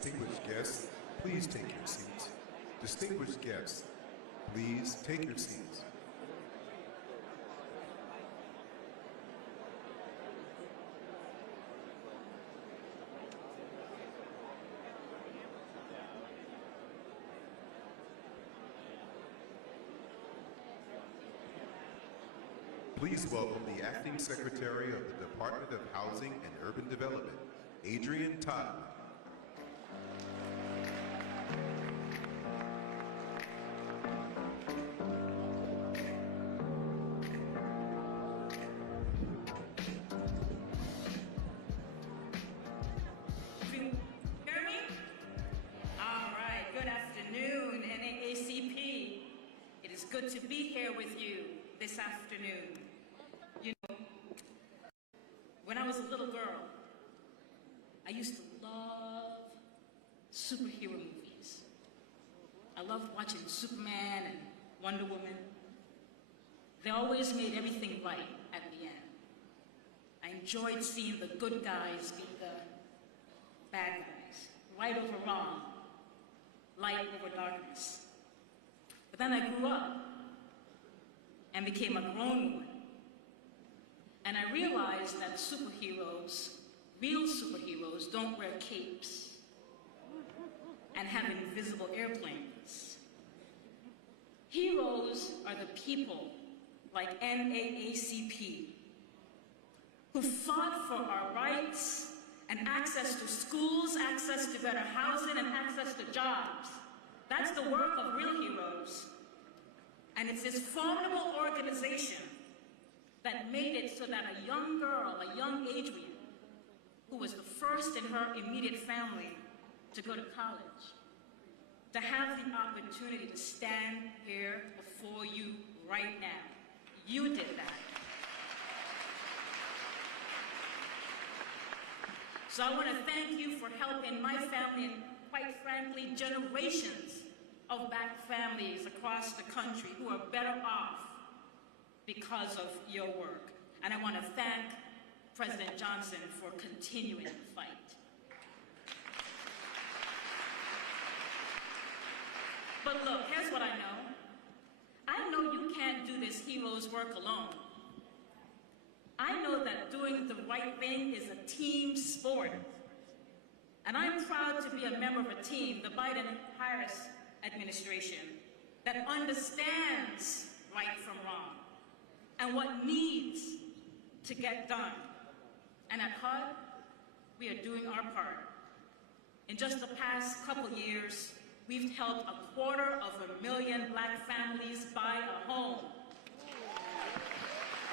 distinguished guests, please take your seats. Distinguished guests, please take your seats. Please welcome the Acting Secretary of the Department of Housing and Urban Development, Adrian Todd. Can you hear me? All right, good afternoon, NAACP. It is good to be here with you this afternoon. You know, when I was a little girl, I used to love superhero movies. I loved watching Superman and Wonder Woman. They always made everything right at the end. I enjoyed seeing the good guys beat the bad guys, right over wrong, light over darkness. But then I grew up and became a grown woman. And I realized that superheroes, real superheroes, don't wear capes and have invisible airplanes. Heroes are the people like NAACP who fought for our rights and access to schools, access to better housing, and access to jobs. That's the work of real heroes. And it's this formidable organization that made it so that a young girl, a young Adrian, who was the first in her immediate family to go to college, to have the opportunity to stand here before you right now. You did that. So I want to thank you for helping my family and, quite frankly, generations of Black families across the country who are better off because of your work. And I want to thank President Johnson for continuing the fight. But look, here's what I know. I know you can't do this hero's work alone. I know that doing the right thing is a team sport. And I'm proud to be a member of a team, the Biden-Harris administration, that understands right from wrong and what needs to get done. And at HUD, we are doing our part. In just the past couple years, we've helped 250,000 Black families buy a home.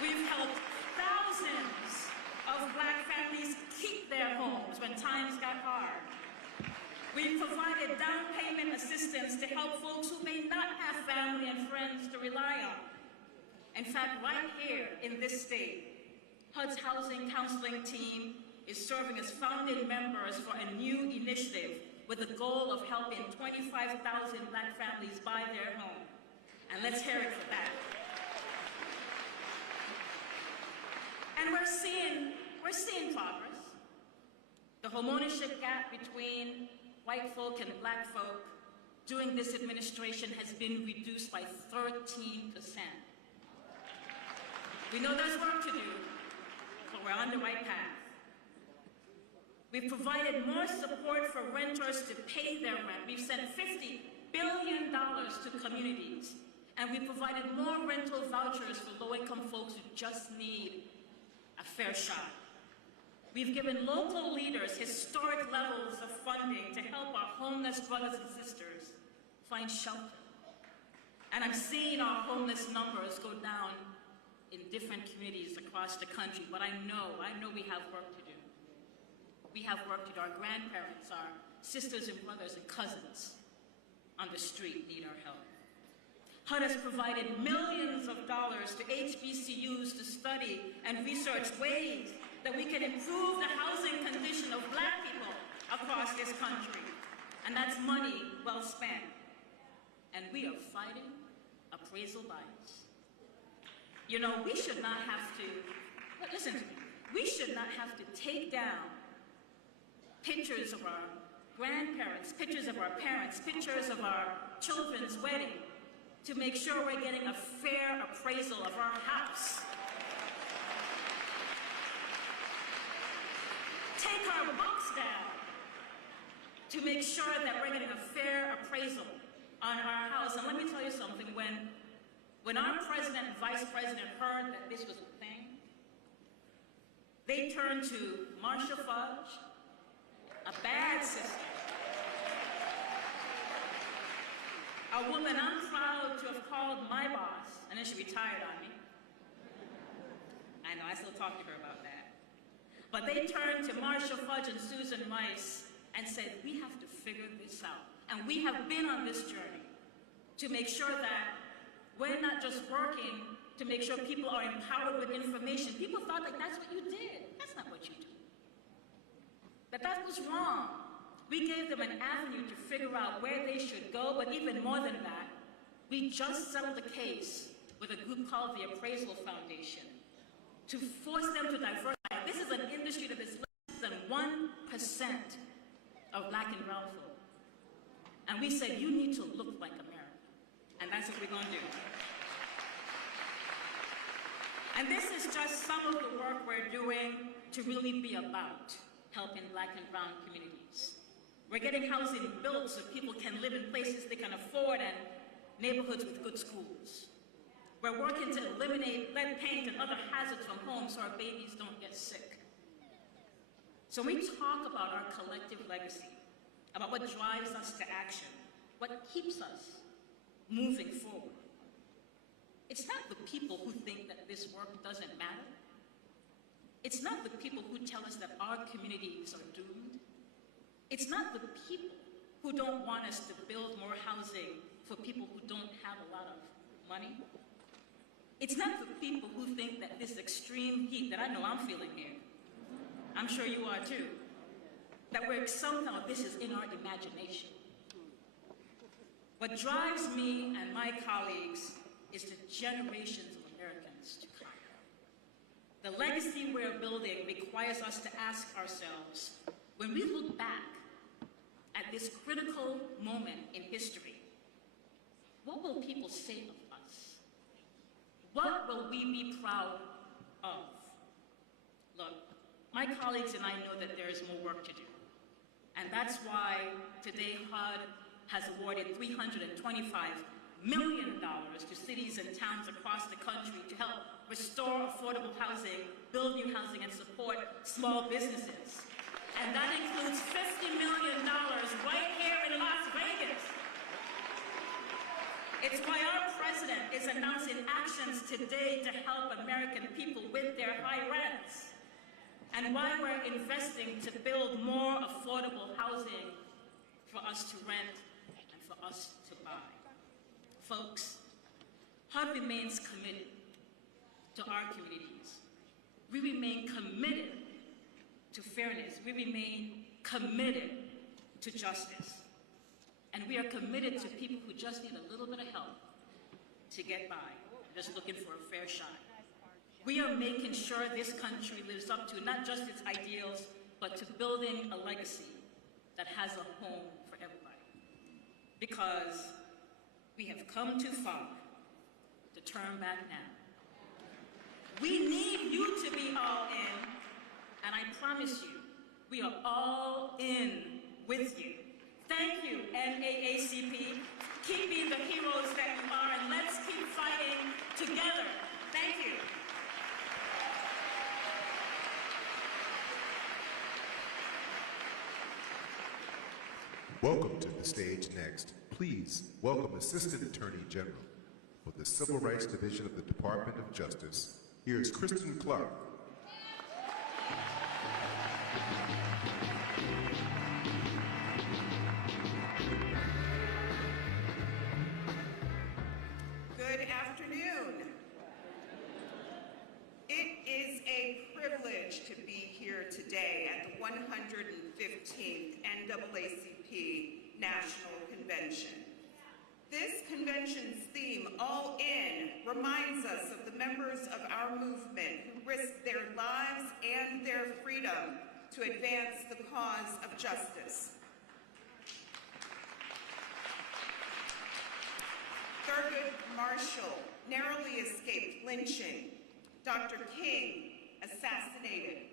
We've helped thousands of Black families keep their homes when times got hard. We've provided down payment assistance to help folks who may not have family and friends to rely on. In fact, right here in this state, HUD's Housing Counseling Team is serving as founding members for a new initiative with the goal of helping 25,000 Black families buy their home. And let's hear it for that. And we're seeing progress. The homeownership gap between white folk and Black folk during this administration has been reduced by 13%. We know there's work to do, but we're on the right path. We've provided more support for renters to pay their rent. We've sent $50 billion to communities, and we provided more rental vouchers for low-income folks who just need a fair shot. We've given local leaders historic levels of funding to help our homeless brothers and sisters find shelter. And I'm seeing our homeless numbers go down in different communities across the country, but I know we have work to do. We have work to do. Our grandparents, our sisters and brothers and cousins on the street need our help. HUD has provided millions of dollars to HBCUs to study and research ways that we can improve the housing condition of Black people across this country. And that's money well spent. And we are fighting appraisal bias. You know, we should not have to, listen to me, we should not have to take down pictures of our grandparents, pictures of our parents, pictures of our children's wedding, to make sure we're getting a fair appraisal of our house. Take our books down to make sure that we're getting a fair appraisal on our house. And let me tell you something, when our president and vice president heard that this was a thing, they turned to Marcia Fudge, a bad sister, a woman I'm proud to have called my boss, and then she retired on me. I know, I still talk to her about that. But they turned to Marcia Fudge and Susan Rice and said, we have to figure this out. And we have been on this journey to make sure that we're not just working to make sure people are empowered with information. People thought like that's what you did. That's not what you do. That was wrong. We gave them an avenue to figure out where they should go, but even more than that, we just settled the case with a group called the Appraisal Foundation to force them to diversify. This is an industry that is less than 1% of Black and brown folk. And we said, you need to look like America. And that's what we're going to do. And this is just some of the work we're doing to really be about helping Black and brown communities. We're getting housing built so people can live in places they can afford and neighborhoods with good schools. We're working to eliminate lead paint and other hazards from homes so our babies don't get sick. So when we talk about our collective legacy, about what drives us to action, what keeps us moving forward, it's not the people who think that this work doesn't matter. It's not the people who tell us that our communities are doomed. It's not the people who don't want us to build more housing for people who don't have a lot of money. It's not the people who think that this extreme heat that I know I'm feeling here, I'm sure you are too, that we're somehow, this is in our imagination. What drives me and my colleagues is the generations of Americans to come. The legacy we're building requires us to ask ourselves, when we look back at this critical moment in history, what will people say of us? What will we be proud of? Look, my colleagues and I know that there is more work to do. And that's why today HUD has awarded $325 million to cities and towns across the country to help restore affordable housing, build new housing, and support small businesses. And that includes $50 million right here in Las Vegas. It's why our president is announcing actions today to help American people with their high rents, and why we're investing to build more affordable housing for us to rent and for us to buy. Folks, HUD remains committed to our communities. We remain committed to fairness. We remain committed to justice. And we are committed to people who just need a little bit of help to get by, just looking for a fair shot. We are making sure this country lives up to not just its ideals, but to building a legacy that has a home for everybody. Because we have come too far to turn back now. We need you to be all in, and I promise you, we are all in with you. Thank you, NAACP. Keep being the heroes that you are, and let's keep fighting together. Thank you. Welcome to the stage next. Please welcome Assistant Attorney General for the Civil Rights Division of the Department of Justice. Here's Kristen Clark. Good afternoon. It is a privilege to be here today at the 115th NAACP National Convention. This convention's theme, All In, reminds us of the members of our movement who risked their lives and their freedom to advance the cause of justice. Thurgood Marshall narrowly escaped lynching. Dr. King assassinated.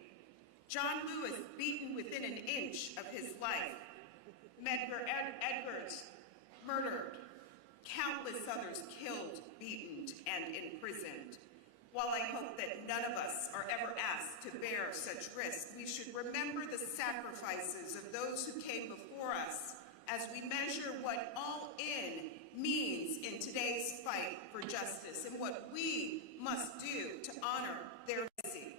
John Lewis beaten within an inch of his life. Medgar Edwards murdered. Countless others killed, beaten, and imprisoned. While I hope that none of us are ever asked to bear such risk, we should remember the sacrifices of those who came before us as we measure what all in means in today's fight for justice and what we must do to honor their legacy.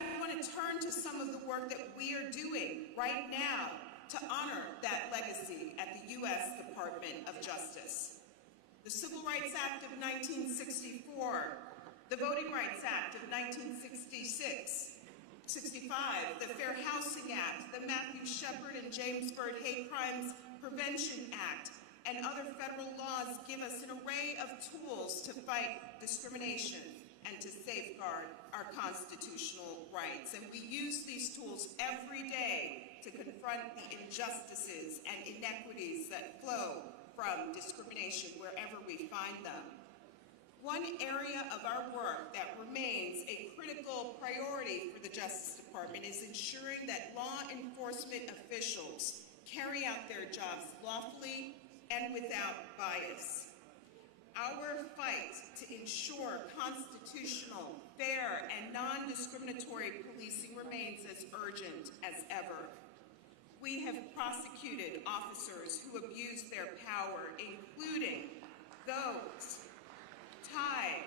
I want to turn to some of the work that we are doing right now to honor that legacy at the U.S. Department of Justice. The Civil Rights Act of 1964, the Voting Rights Act of 1965, the Fair Housing Act, the Matthew Shepard and James Byrd Hate Crimes Prevention Act, and other federal laws give us an array of tools to fight discrimination and to safeguard our constitutional rights. And we use these tools every day to confront the injustices and inequities that flow from discrimination wherever we find them. One area of our work that remains a critical priority for the Justice Department is ensuring that law enforcement officials carry out their jobs lawfully and without bias. Our fight to ensure constitutional, fair, and non-discriminatory policing remains as urgent as ever. We have prosecuted officers who abused their power, including those tied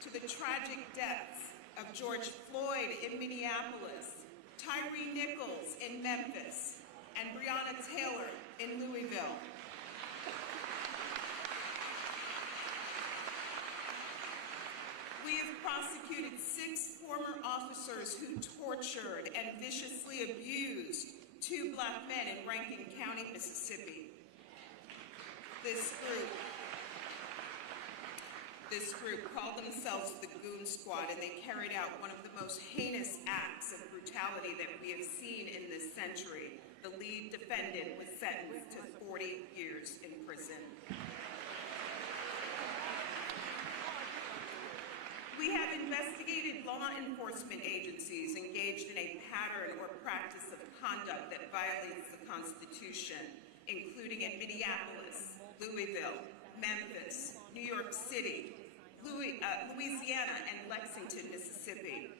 to the tragic deaths of George Floyd in Minneapolis, Tyree Nichols in Memphis, and Breonna Taylor in Louisville. We have prosecuted 6 former officers who tortured and viciously abused 2 Black men in Rankin County, Mississippi. This group called themselves the Goon Squad, and they carried out one of the most heinous acts of brutality that we have seen in this century. The lead defendant was sentenced to 40 years in prison. We have investigated law enforcement agencies engaged in a pattern or practice of conduct that violates the Constitution, including in Minneapolis, Louisville, Memphis, New York City, Louisiana, and Lexington, Mississippi.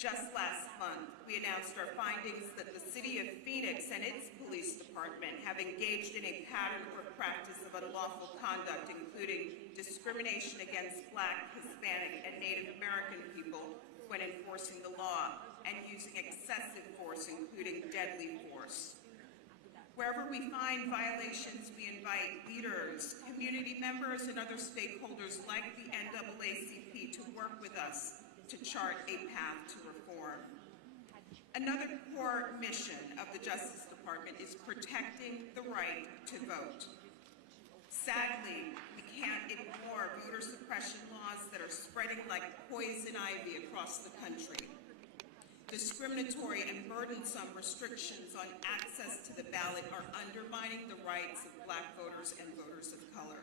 Just last month, we announced our findings that the city of Phoenix and its police department have engaged in a pattern or practice of unlawful conduct, including discrimination against Black, Hispanic, and Native American people when enforcing the law, and using excessive force, including deadly force. Wherever we find violations, we invite leaders, community members, and other stakeholders like the NAACP to work with us to chart a path to reform. Another core mission of the Justice Department is protecting the right to vote. Sadly, we can't ignore voter suppression laws that are spreading like poison ivy across the country. Discriminatory and burdensome restrictions on access to the ballot are undermining the rights of Black voters and voters of color.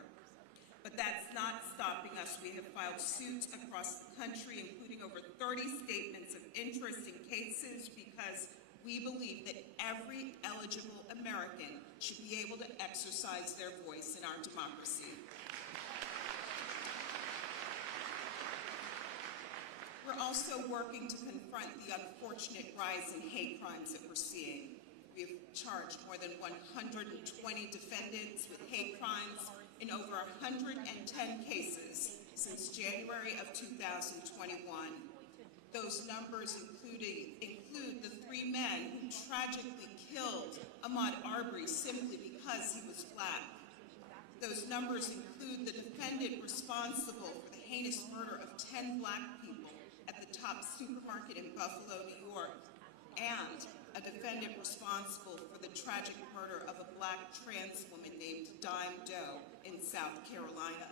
But that's not stopping us. We have filed suits across the country, including over 30 statements of interest in cases, because we believe that every eligible American should be able to exercise their voice in our democracy. We're also working to confront the unfortunate rise in hate crimes that we're seeing. We have charged more than 120 defendants with hate crimes in over 110 cases since January of 2021. Those numbers include the 3 men who tragically killed Ahmaud Arbery simply because he was Black. Those numbers include the defendant responsible for the heinous murder of 10 Black people at the Top Supermarket in Buffalo, New York, and a defendant responsible for the tragic murder of a Black trans woman named Dime Doe in South Carolina.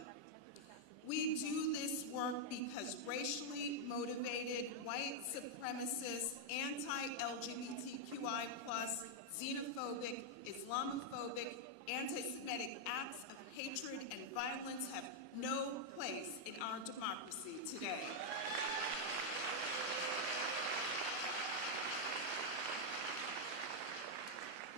We do this work because racially motivated, white supremacist, anti-LGBTQI+, xenophobic, Islamophobic, anti-Semitic acts of hatred and violence have no place in our democracy today.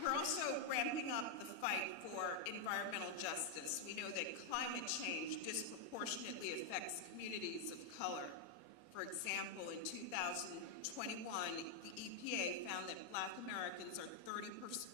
We're also ramping up the fight for environmental justice. We know that climate change disproportionately affects communities of color. For example, in 2021, the EPA found that Black Americans are 34%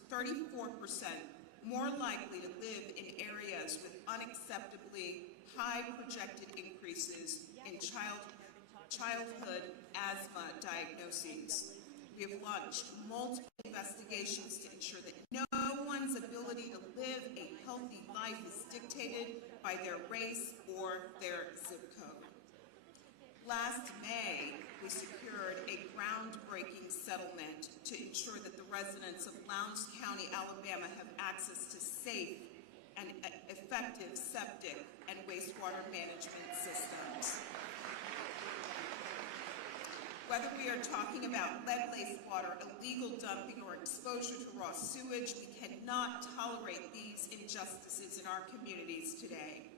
more likely to live in areas with unacceptably high projected increases in childhood asthma diagnoses. We have launched multiple investigations to ensure that no one's ability to live a healthy life is dictated by their race or their zip code. Last May, we secured a groundbreaking settlement to ensure that the residents of Lowndes County, Alabama have access to safe and effective septic and wastewater management systems. Whether we are talking about lead-laced water, illegal dumping, or exposure to raw sewage, we cannot tolerate these injustices in our communities today.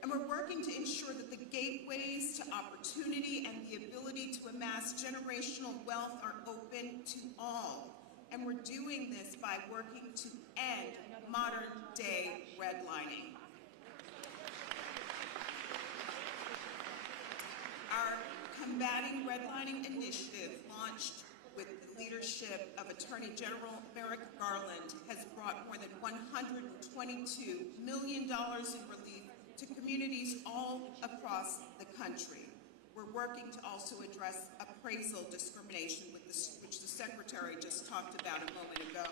And we're working to ensure that the gateways to opportunity and the ability to amass generational wealth are open to all. And we're doing this by working to end modern-day redlining. Our Combating Redlining Initiative, launched with the leadership of Attorney General Merrick Garland, has brought more than $122 million in relief to communities all across the country. We're working to also address appraisal discrimination, which the Secretary just talked about a moment ago.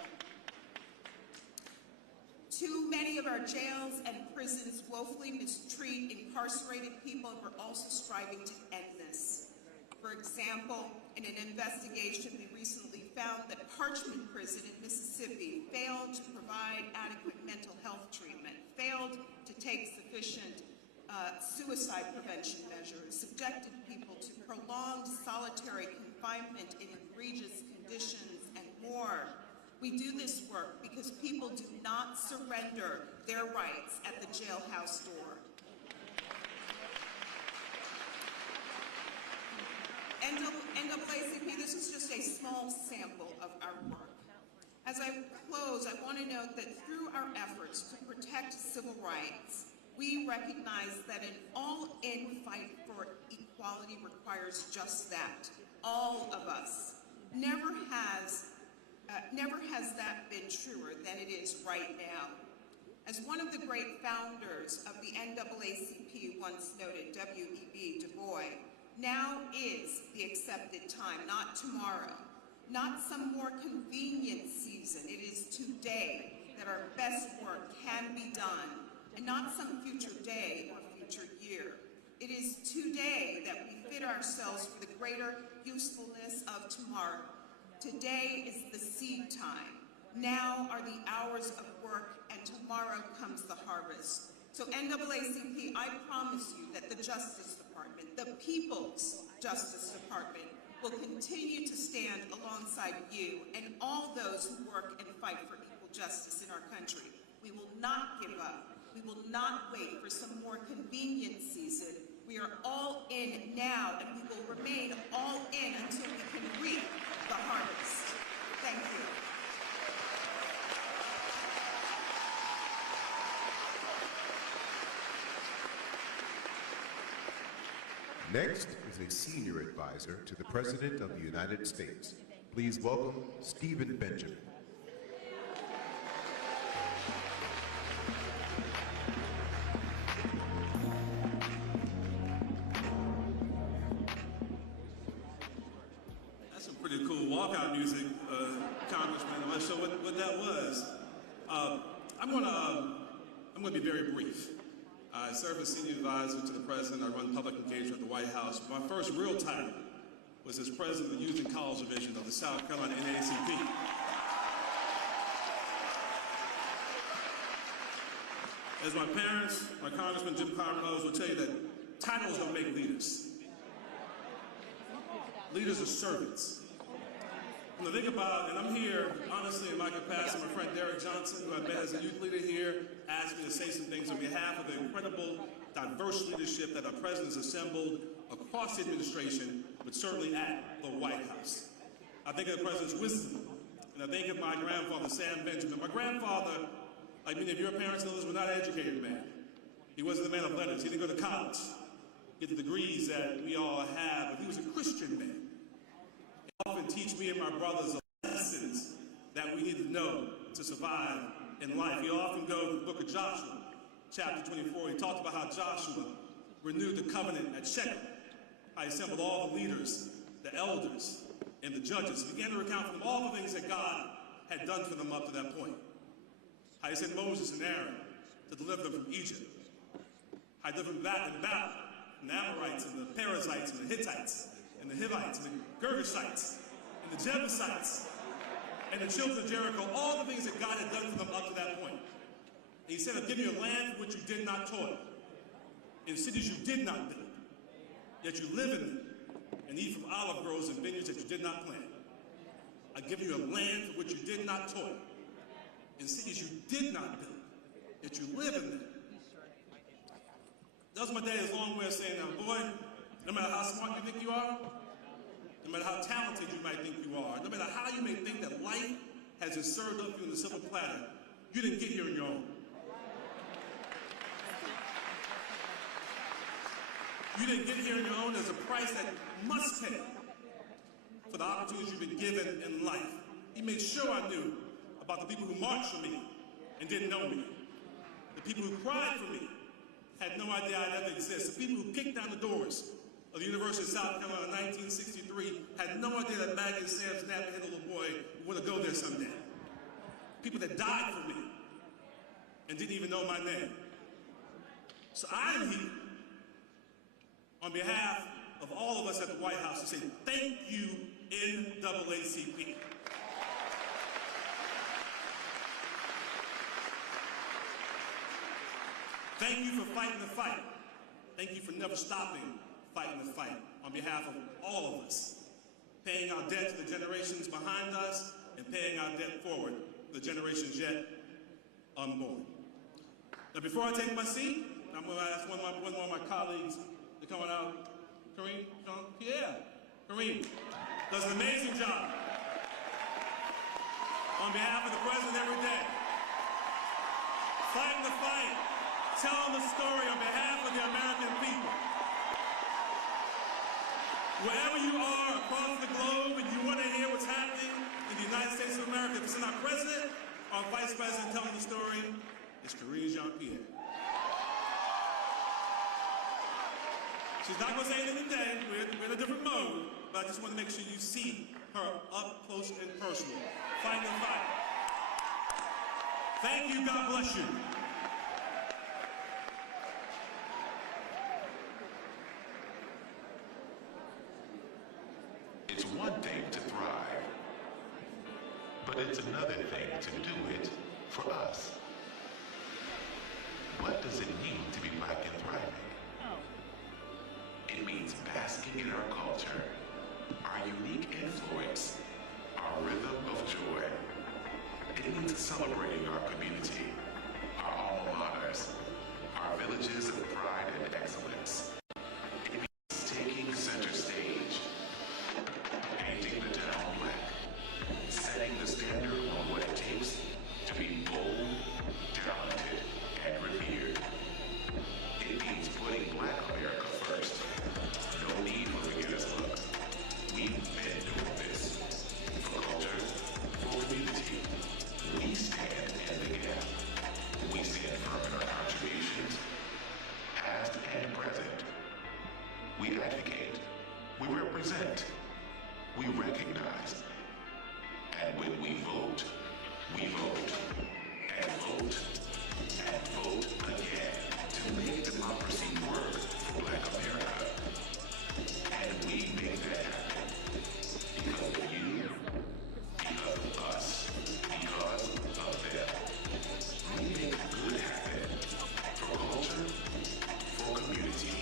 Too many of our jails and prisons woefully mistreat incarcerated people, and we're also striving to end this. For example, in an investigation, we recently found that Parchman Prison in Mississippi failed to provide adequate mental health treatment, failed to take sufficient suicide prevention measures, subjected people to prolonged solitary confinement in egregious conditions, and more. We do this work because people do not surrender their rights at the jailhouse door. NAACP, this is just a small sample of our work. As I close, I want to note that through our efforts to protect civil rights, we recognize that an all-in fight for equality requires just that, all of us. Never has that been truer than it is right now. As one of the great founders of the NAACP once noted, W.E.B. Du Bois, now is the accepted time, not tomorrow, not some more convenient season. It is today that our best work can be done, and not some future day or future year. It is today that we fit ourselves for the greater usefulness of tomorrow. Today is the seed time. Now are the hours of work, and tomorrow comes the harvest. So NAACP, I promise you that the Justice Department, the People's Justice Department, will continue to stand alongside you and all those who work and fight for equal justice in our country. We will not give up. We will not wait for some more convenient season. We are all in now, and we will remain all in until we can reap the harvest. Thank you. Next is a senior advisor to the President of the United States. Please welcome Stephen Benjamin. That's some pretty cool walkout music, Congressman. I'm not sure what that was. I'm gonna be very brief. I serve as senior advisor to the president. I run public engagement at the White House. My first real title was as president of the Youth and College Division of the South Carolina NAACP. As my parents, my Congressman Jim Carmose will tell you that titles don't make leaders. Leaders are servants. When I think about, and I'm here, honestly, in my capacity, my friend Derek Johnson, who I met as a youth leader here, asked me to say some things on behalf of the incredible, diverse leadership that our president has assembled across the administration, but certainly at the White House. I think of the president's wisdom, and I think of my grandfather, Sam Benjamin. My grandfather, like many of your parents know this, was not an educated man. He wasn't a man of letters. He didn't go to college, get the degrees that we all have, but he was a Christian man. Often teach me and my brothers the lessons that we need to know to survive in life. He often go to the book of Joshua, chapter 24. He talked about how Joshua renewed the covenant at Shechem. How he assembled all the leaders, the elders, and the judges. He began to recount for them all the things that God had done for them up to that point. How he sent Moses and Aaron to deliver them from Egypt. How he delivered them back in battle from the Amorites and the Perizzites and the Hittites and the Hivites, and the Girgashites, and the Jebusites, and the children of Jericho, all the things that God had done for them up to that point. And he said, I've given you a land for which you did not toil, in cities you did not build, yet you live in them, and eat from olive groves and vineyards that you did not plant. I've given you a land for which you did not toil, in cities you did not build, yet you live in them. That was my dad's long way of saying, now, boy, no matter how smart you think you are, no matter how talented you might think you are, no matter how you may think that life has been served up to you in a silver platter, you didn't get here on your own. You didn't get here on your own. There's a price that you must pay for the opportunities you've been given in life. He made sure I knew about the people who marched for me and didn't know me, the people who cried for me, had no idea I'd ever exist, the people who kicked down the doors of the University of South Carolina in 1963 had no idea that Maggie and Sam Snap had a little boy who would go there someday. People that died for me and didn't even know my name. So I am here on behalf of all of us at the White House to say thank you, NAACP. Thank you for fighting the fight. Thank you for never stopping fighting the fight on behalf of all of us, paying our debt to the generations behind us and paying our debt forward to the generations yet unborn. Now, before I take my seat, I'm going to ask one more of my colleagues to come on out. Kareem, Sean, Pierre. Kareem does an amazing job on behalf of the president every day, fighting the fight, telling the story on behalf of the American people. Wherever you are across the globe and you want to hear what's happening in the United States of America, if it's not our president or our vice president telling the story, it's Kareem Jean-Pierre. She's not going to say anything today. We're in a different mode, but I just want to make sure you see her up close and personal, fighting the fight. Thank you. God bless you. It's one thing to thrive, but it's another thing to do it for us. What does it mean to be Black and thriving? It means basking in our culture, our unique influence, our rhythm of joy. It means celebrating our community, our alma maters, our villages of pride and excellence. It means taking center stage, painting the town black, setting the standard on what it takes to be bold, talented, and revered. It means putting Black America first. No need for beginner's luck. We've been doing this. For culture, for community. We stand in the gap. We stand firm in our contributions, past and present. We advocate. We represent. We recognize. And when we vote, we vote. And vote. And vote again to make democracy work for Black America. And we make that happen. Because of you, because of us, because of them. We make good happen for culture, for community.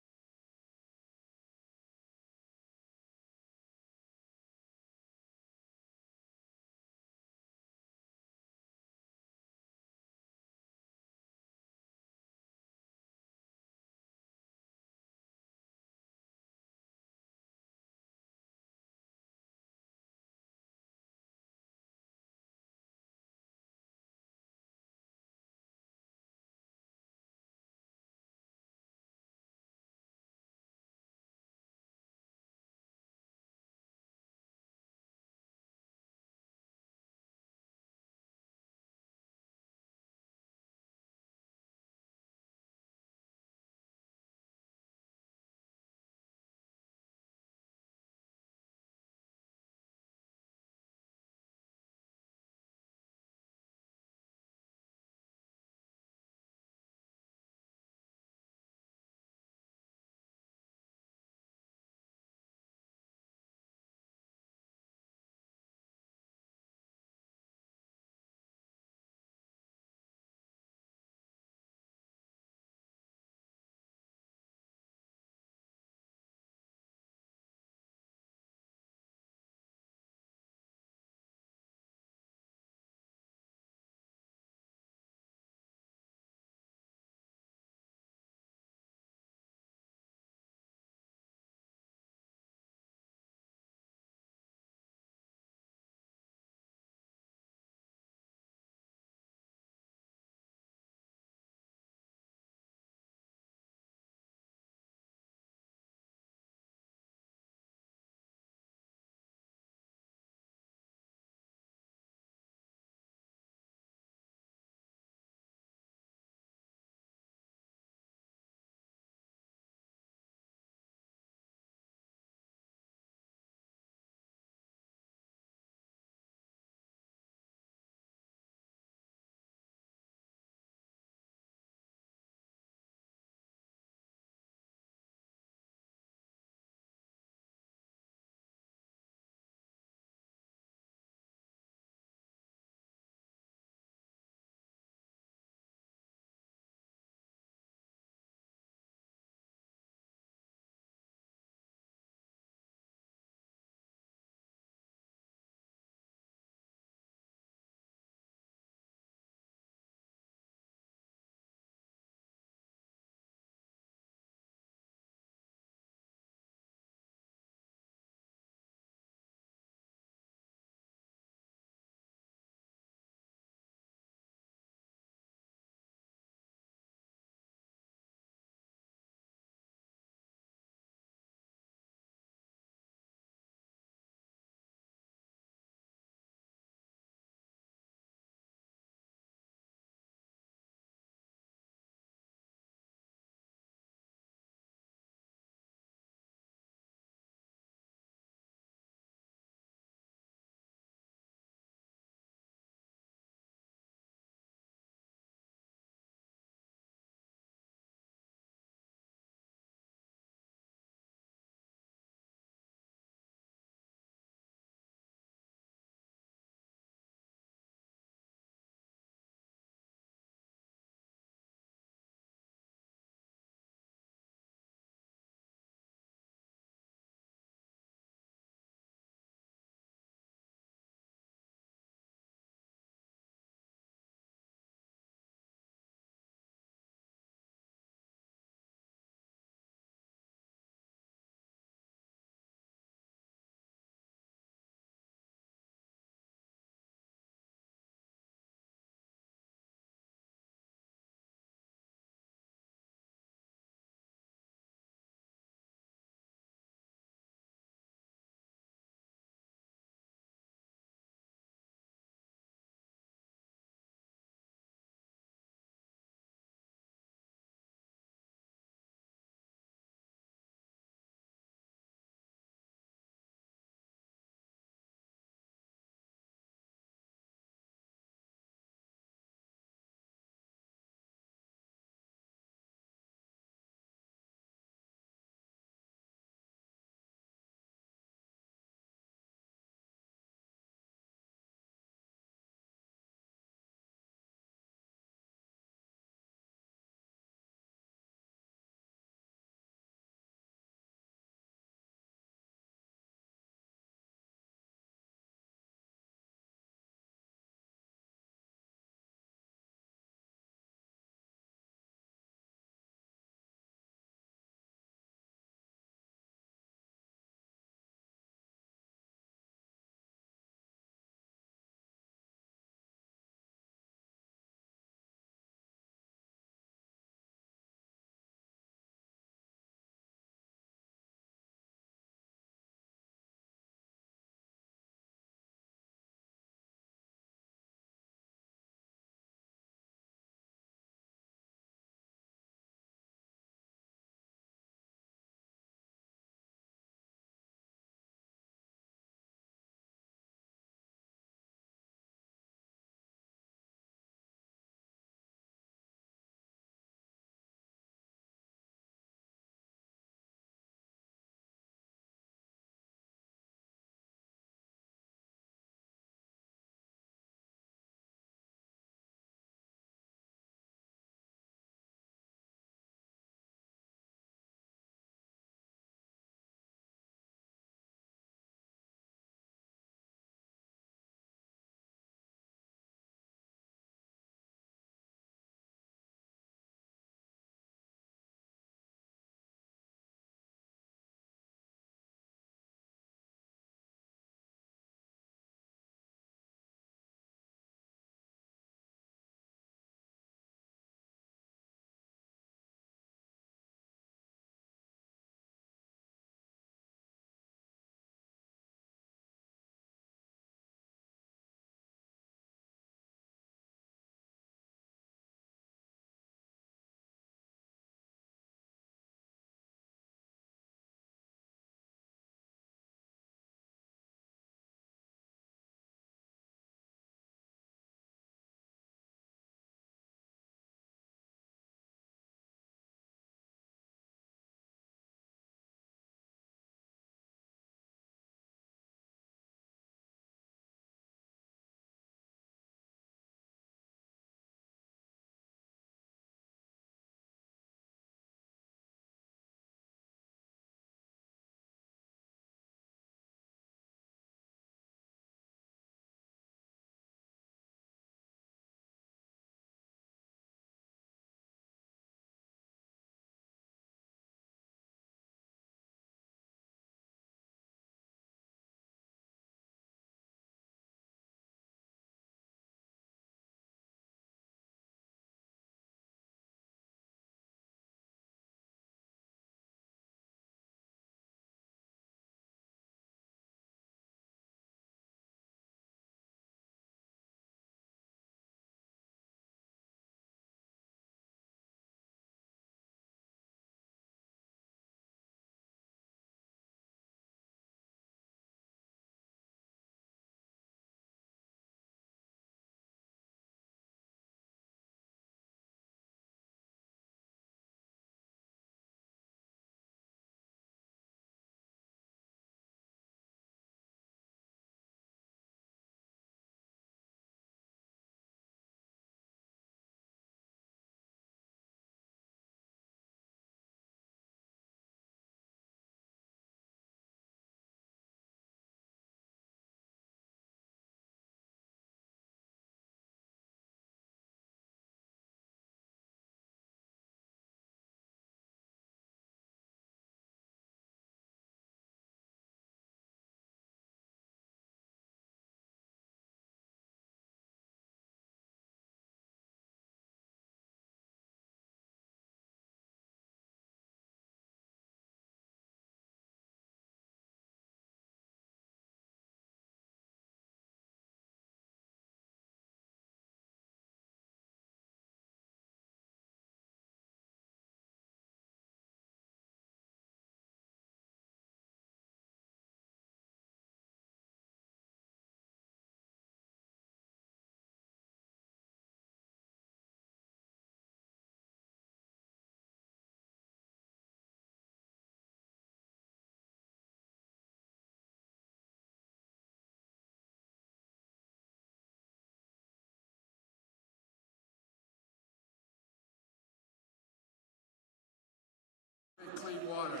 clean water,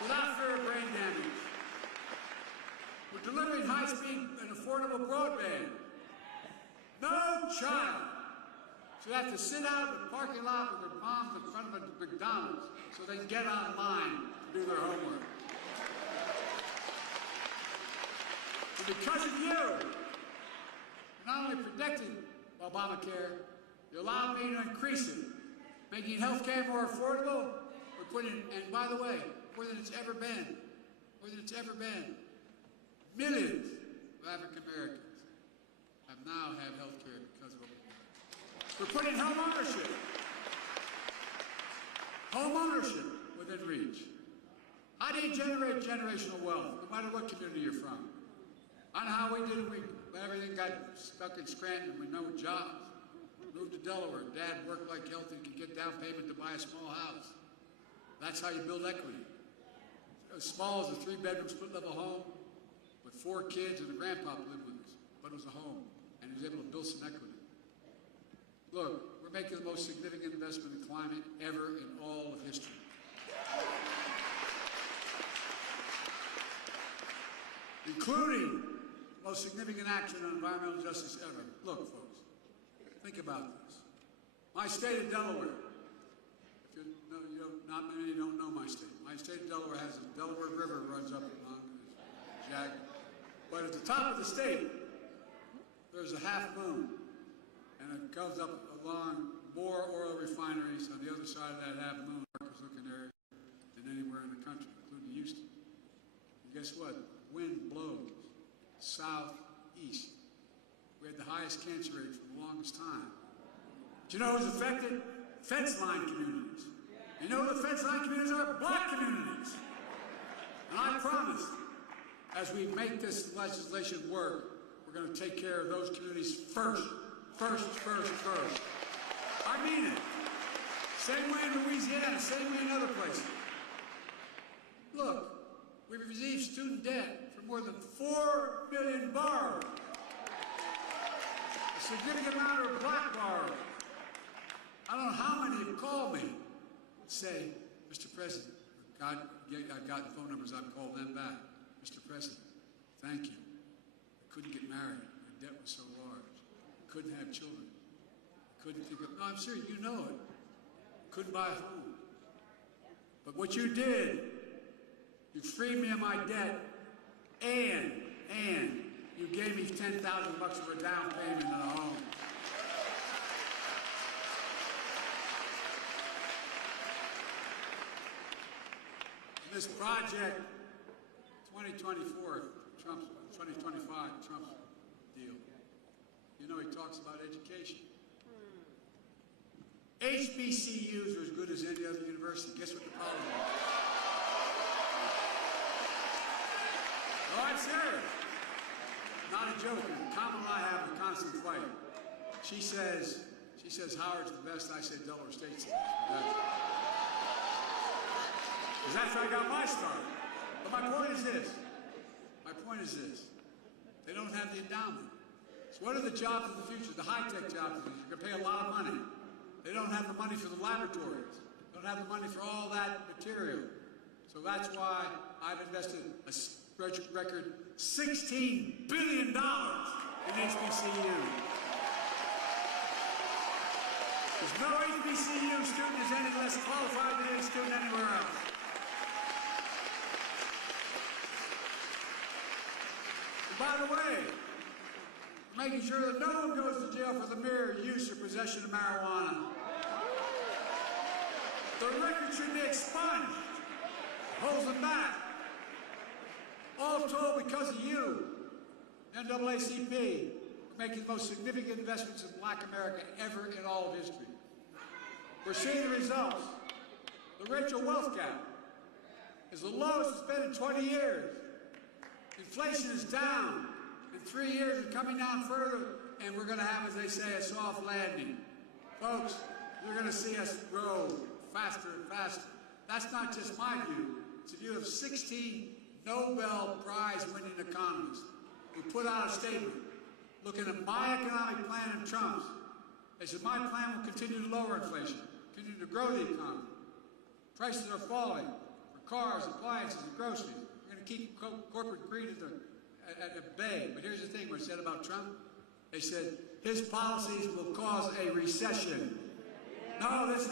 without fear of brain damage. We're delivering high-speed and affordable broadband. No child should have to sit out in the parking lot with their moms in front of a McDonald's so they can get online to do their homework. And because of you, you're not only protecting Obamacare, you allowed me to increase it, making health care more affordable. We're putting, and by the way, more than it's ever been, millions of African Americans have now had health care because of Obamacare. We're putting home ownership within reach. How do you generate generational wealth, no matter what community you're from? I know how we did it. Everything got stuck in Scranton with no jobs. Moved to Delaware. Dad worked like hell to get down payment to buy a small house. That's how you build equity. As small as a 3-bedroom split-level home with 4 kids and a grandpa lived with us, but it was a home, and he was able to build some equity. Look, we're making the most significant investment in climate ever in all of history. Including the most significant action on environmental justice ever. Look, folks, think about this. My state of Delaware, not many don't know my state. My state of Delaware has a Delaware River runs up along the Jag. But at the top of the state, there's a half moon, and it goes up along more oil refineries on the other side of that half moon, darkest-looking area than anywhere in the country, including Houston. And guess what? Wind blows southeast. We had the highest cancer rate for the longest time. Do you know who's affected? Fence line communities. You know who the fence line communities are? Black communities. And I promise, as we make this legislation work, we're going to take care of those communities first. First. I mean it. Same way in Louisiana, same way in other places. Look, we've received student debt for more than 4 million borrowers. A significant amount of black borrowers. I don't know how many have called me and say, Mr. President, I've gotten phone numbers, I've called them back. Mr. President, thank you. I couldn't get married. My debt was so large. I couldn't have children. I couldn't think of, no, I'm serious, you know it. Couldn't buy a home. But what you did, you freed me of my debt, and you gave me $10,000 for a down payment on a home. And this project, 2024, Trump's 2025, Trump's deal. You know, he talks about education. HBCUs are as good as any other university. Guess what the problem is? Oh, I'm serious. Not a joke. Kamala and I have a constant fight. She says Howard's the best. I say Delaware State's the best. Because that's where I got my start. But my point is this. They don't have the endowment. So what are the jobs of the future? The high-tech jobs of the future. You're going to pay a lot of money. They don't have the money for the laboratories. They don't have the money for all that material. So that's why I've invested a record $16 billion in HBCU. There's no HBCU student is any less qualified than any student anywhere else. And by the way, making sure that no one goes to jail for the mere use or possession of marijuana. The record should be expunged. Holds them back. All told because of you, NAACP, we're making the most significant investments in Black America ever in all of history. We're seeing the results. The racial wealth gap is the lowest it's been in 20 years. Inflation is down. In 3 years, it's coming down further, and we're going to have, as they say, a soft landing. Folks, you're going to see us grow faster and faster. That's not just my view. It's the view of 16 Nobel Prize-winning economists who put out a statement looking at my economic plan and Trump's. They said, my plan will continue to lower inflation, continue to grow the economy, Prices are falling for cars, appliances, and groceries. We're going to keep corporate greed at bay. But here's the thing, what I said about Trump. They said his policies will cause a recession. No, this is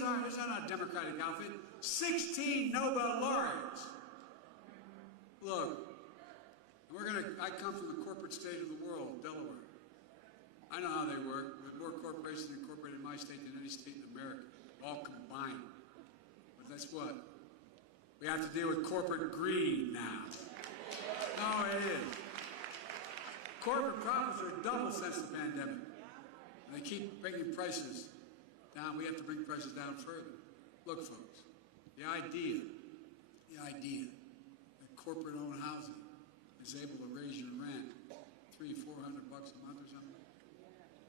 not a Democratic outfit. 16 Nobel laureates. Look, I come from the corporate state of the world, Delaware. I know how they work. We have more corporations incorporated in my state than any state in America, all combined. But that's what? We have to deal with corporate greed now. No, it is. Corporate profits are double since the pandemic. And they keep bringing prices down. We have to bring prices down further. Look, folks, the idea that corporate-owned housing is able to raise your rent $300-400 a month or something,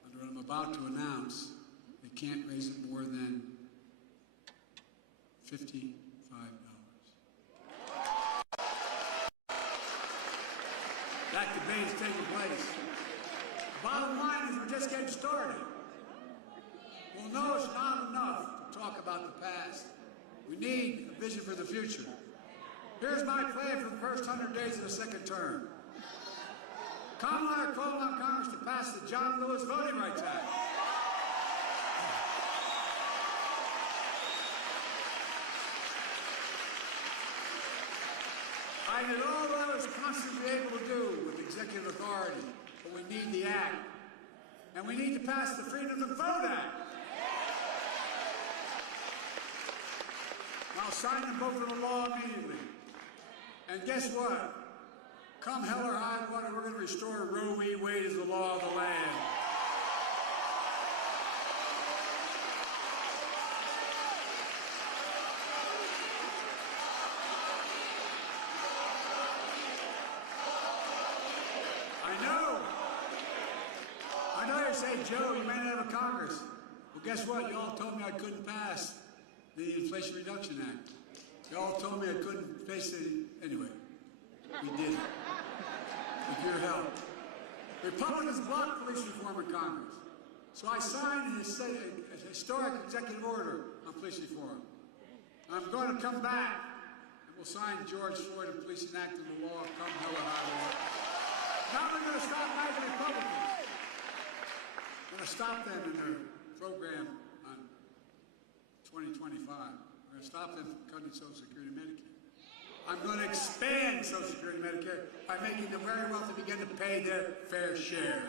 under what I'm about to announce, they can't raise it more than $55. That debate is taking place. The bottom line is we're just getting started. We'll know it's not enough to talk about the past. We need a vision for the future. Here's my plan for the first 100 days of the second term. Kamala and I are calling on Congress to pass the John Lewis Voting Rights Act. I did all that I was constantly able to do with executive authority, but we need the act. And we need to pass the Freedom to Vote Act. I'll sign them both into law immediately. And guess what? Come hell or high water, we're going to restore Roe v. Wade as the law of the land. I know you say, Joe, you may not have a Congress. Well, guess what? You all told me I couldn't pass the Inflation Reduction Act. You all told me I couldn't face it. Anyway, we did it. With your help. Republicans blocked police reform in Congress. So I signed a historic executive order on police reform. I'm going to come back and we'll sign George Floyd and Policing Act into law, come hell or high water. Now we're going to stop nagging Republicans. We're going to stop them in their program on 2025. We're going to stop them from cutting Social Security and Medicare. I'm going to expand Social Security and Medicare by making the very wealthy begin to pay their fair share.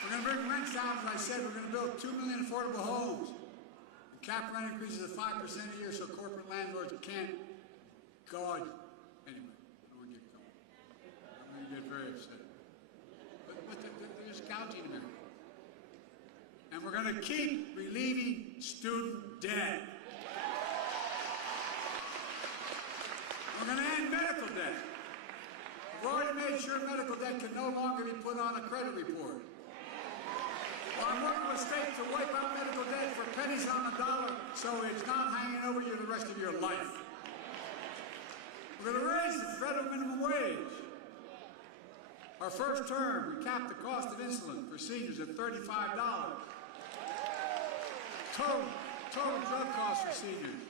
We're going to bring rents down, as I said. We're going to build 2 million affordable homes. And cap rent increases of 5% a year so corporate landlords can't go. Anyway, I don't want to get going. I'm going to get very upset. But there's counting America. And we're going to keep relieving student debt. We're going to end medical debt. We've already made sure medical debt can no longer be put on a credit report. Well, I'm working with states to wipe out medical debt for pennies on the dollar so it's not hanging over you the rest of your life. We're going to raise the federal minimum wage. Our first term, we capped the cost of insulin for seniors at $35. Total drug costs for seniors,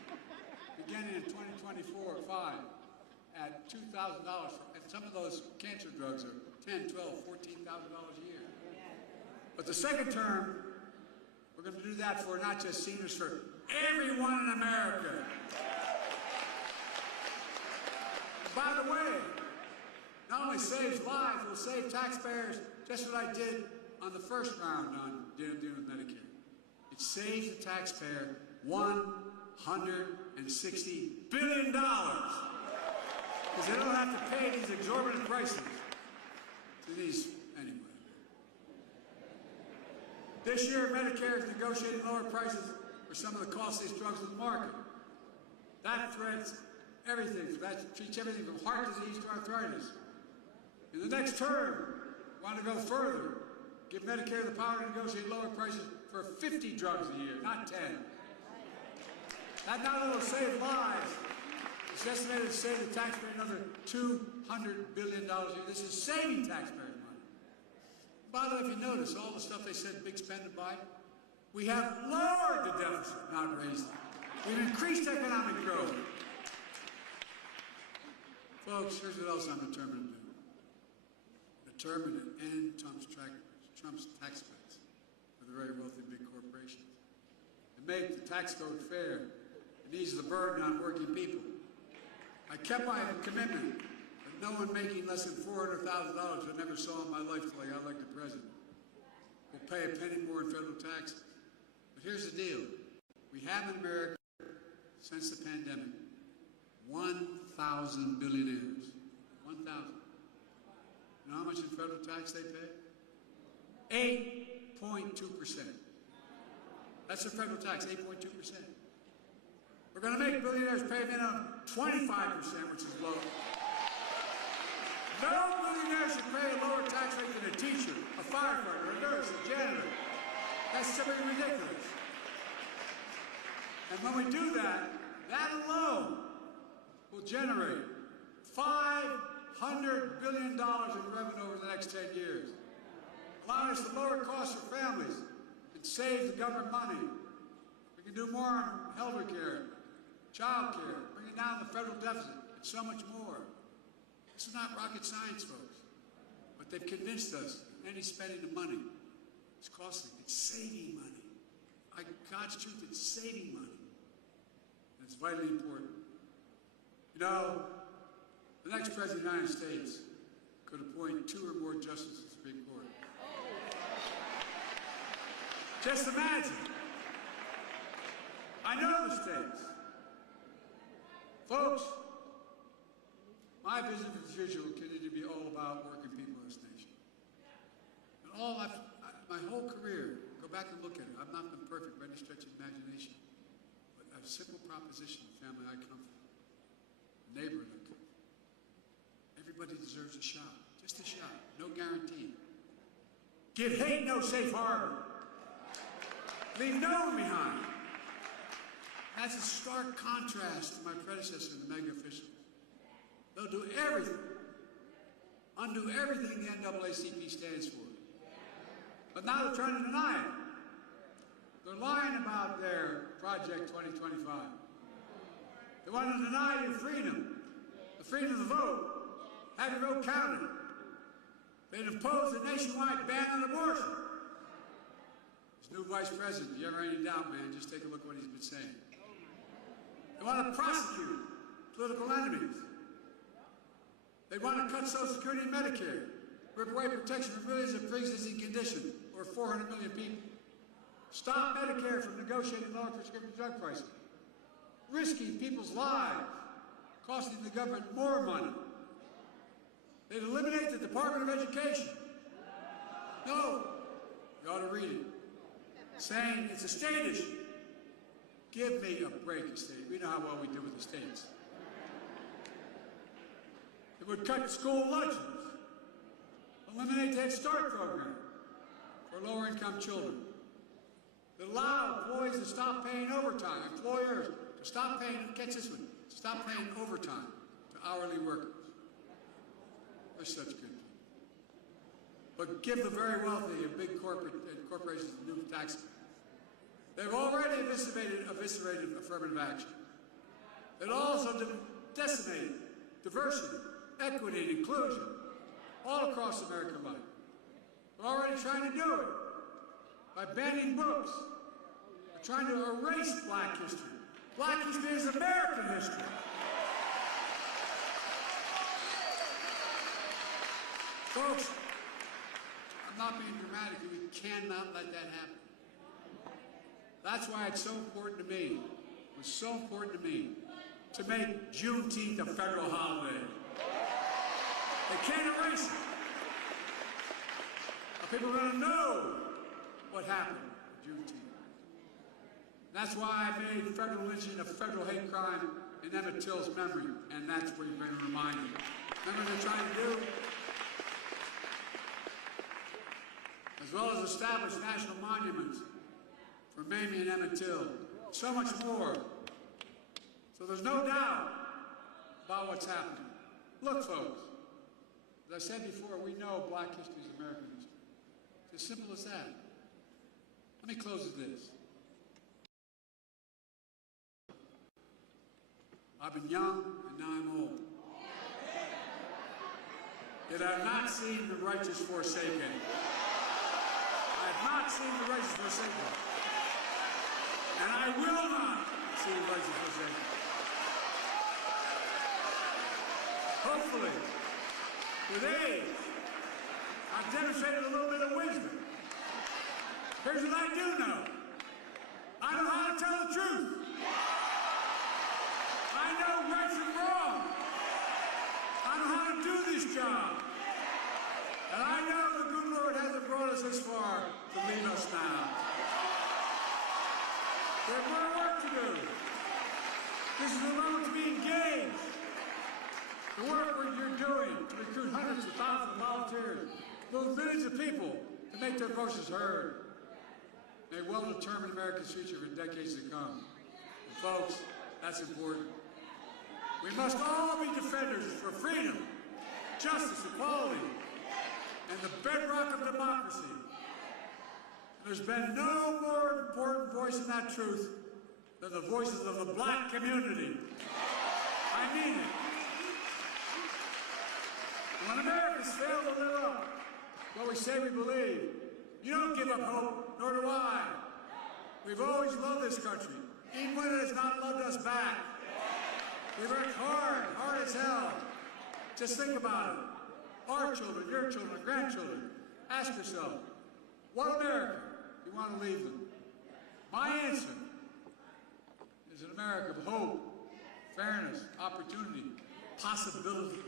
beginning in 2024-5, at $2,000. And some of those cancer drugs are $10, $12, $14,000 a year. But the second term, we're going to do that for not just seniors, for everyone in America. By the way, not only saves lives, it will save taxpayers just what I did on the first round on dealing with Medicare. It saves the taxpayer $160 billion because they don't have to pay these exorbitant prices to these anyway. This year, Medicare is negotiating lower prices for some of the costliest drugs in the market. That threats everything. That treats everything from heart disease to arthritis. In the next term, we want to go further. Give Medicare the power to negotiate lower prices for 50 drugs a year, not 10. That not only will save lives, it's estimated to save the taxpayer another $200 billion a year. This is saving taxpayers money. By the way, if you notice, all the stuff they said big spend and buy, We have lowered the deficit, not raised it. We've increased economic growth. Folks, here's what else I'm determined to do. Determined to end Trump's tax cuts for the very wealthy big corporations. And make the tax code fair and ease the burden on working people. I kept my commitment that no one making less than $400,000 I never saw in my life till I got elected president will pay a penny more in federal taxes. But here's the deal. We have in America, since the pandemic, 1,000 billionaires. 1,000. You know how much in federal tax they pay? 8.2%. That's the federal tax, 8.2%. We're going to make billionaires pay a minimum 25%, which is low. No billionaire should pay a lower tax rate than a teacher, a firefighter, a nurse, a janitor. That's simply ridiculous. And when we do that, that alone will generate $500 billion in revenue over the next 10 years, allowing us to lower costs for families and save the government money. We can do more on elder care, child care, bringing down the federal deficit, and so much more. This is not rocket science, folks. But they've convinced us any spending of money is costly. It's saving money. By God's truth, it's saving money. And it's vitally important. You know, the next president of the United States could appoint 2 or more justices to the Supreme Court. Just imagine. I know the states. Folks, my vision for the future will continue to be all about working people in this nation. And my whole career, go back and look at it. I've not been perfect by any stretch of imagination. But a simple proposition, the family I come from, the neighborhood I come from. Everybody deserves a shot. Just a shot. No guarantee. Give hate no safe harbor. Leave no one behind. That's a stark contrast to my predecessor, the mega officials. They'll do everything, undo everything the NAACP stands for. But now they're trying to deny it. They're lying about their Project 2025. They want to deny you freedom, the freedom to vote, have your vote counted. They'd impose a nationwide ban on abortion. This new vice president, if you ever any doubt, man, just take a look at what he's been saying. They want to prosecute political enemies. They want to cut Social Security and Medicare, rip away protection from millions of pre-existing conditions, or 400 million people. Stop Medicare from negotiating lower prescription drug prices, risking people's lives, costing the government more money. They'd eliminate the Department of Education. No, you ought to read it. Saying it's a state issue. Give me a break, state. We know how well we do with the states. It would cut school lunches, eliminate the Head Start program for lower-income children. It would allow employees to stop paying overtime, employers to stop paying, catch this one, stop paying overtime to hourly workers. They're such good people. But give the very wealthy and big corporations new tax cuts. They've already eviscerated affirmative action. It also decimated diversity, equity, and inclusion all across American life. We're already trying to do it by banning books. We're trying to erase black history. Black history is American history. Folks, I'm not being dramatic. We cannot let that happen. That's why it's so important to me, it was so important to me, to make Juneteenth a federal holiday. They can't erase it. People are going to know what happened with Juneteenth. That's why I made federal lynching a federal hate crime in Emmett Till's memory, and that's where you've been reminded. Remember what they're trying to do? As well as establish national monuments for Mamie and Emmett Till. So much more. So there's no doubt about what's happening. Look, folks, as I said before, we know black history is American history. It's as simple as that. Let me close with this. I've been young, and now I'm old. Yet I have not seen the righteous forsaken. I have not seen the righteous forsaken. And I will not see the righteous forsaken. Hopefully, with age, I've demonstrated a little bit of wisdom. Here's what I do know. I know how to tell the truth. I know right from wrong. I know how to do this job. And I know the good Lord hasn't brought us this far to leave us now. There's more work to do. This is the moment to be engaged. The work you're doing to recruit hundreds of thousands of volunteers, move millions of people to make their voices heard. May well determine America's future for decades to come. And folks, that's important. We must all be defenders for freedom, justice, equality, and the bedrock of democracy. There's been no more important voice in that truth than the voices of the black community. I mean it. When Americans fail to live up to what we say we believe, you don't give up hope, nor do I. We've always loved this country, even when it has not loved us back. We worked hard as hell. Just think about it. Our children, your children, grandchildren. Ask yourself, what America do you want to leave them? My answer is an America of hope, fairness, opportunity, possibilities.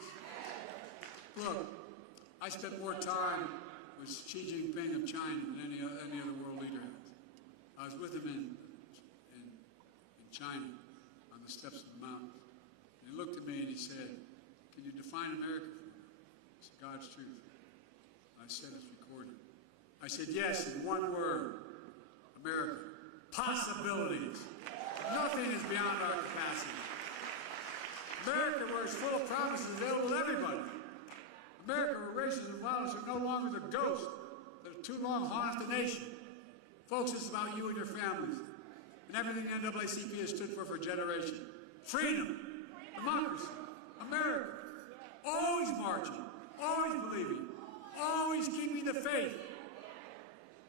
Look, I spent more time with Xi Jinping of China than any other world leader has. I was with him in China on the steps of the mountain. And he looked at me and he said, "Can you define America for me?" I said, "God's truth." I said, "It's recorded." I said, "Yes, in one word, America. Possibilities. Nothing is beyond our capacity. America, where it's full of promises available to everybody. America, where racism and violence are no longer the ghost that have too long haunted the nation. Folks, it's about you and your families and everything NAACP has stood for generations. Freedom, democracy, America. Always marching, always believing, always keeping the faith.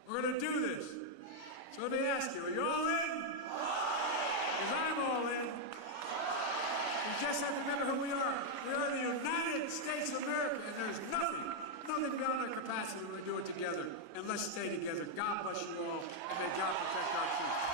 We're going to do this. So let me ask you, are you all in? Because I'm all in. We just have to remember who we are. We are the United States of America, and there's nothing beyond our capacity when we do it together. And let's stay together. God bless you all, and may God protect our troops.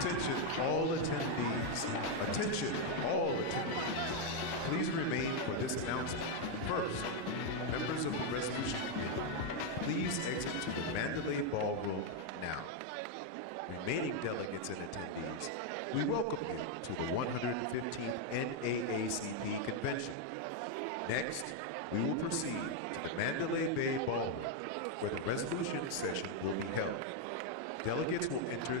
Attention all attendees. Attention all attendees. Please remain for this announcement. First, members of the Resolution Committee, please exit to the Mandalay Ballroom now. Remaining delegates and attendees, we welcome you to the 115th NAACP Convention. Next, we will proceed to the Mandalay Bay Ballroom, where the resolution session will be held. Delegates will enter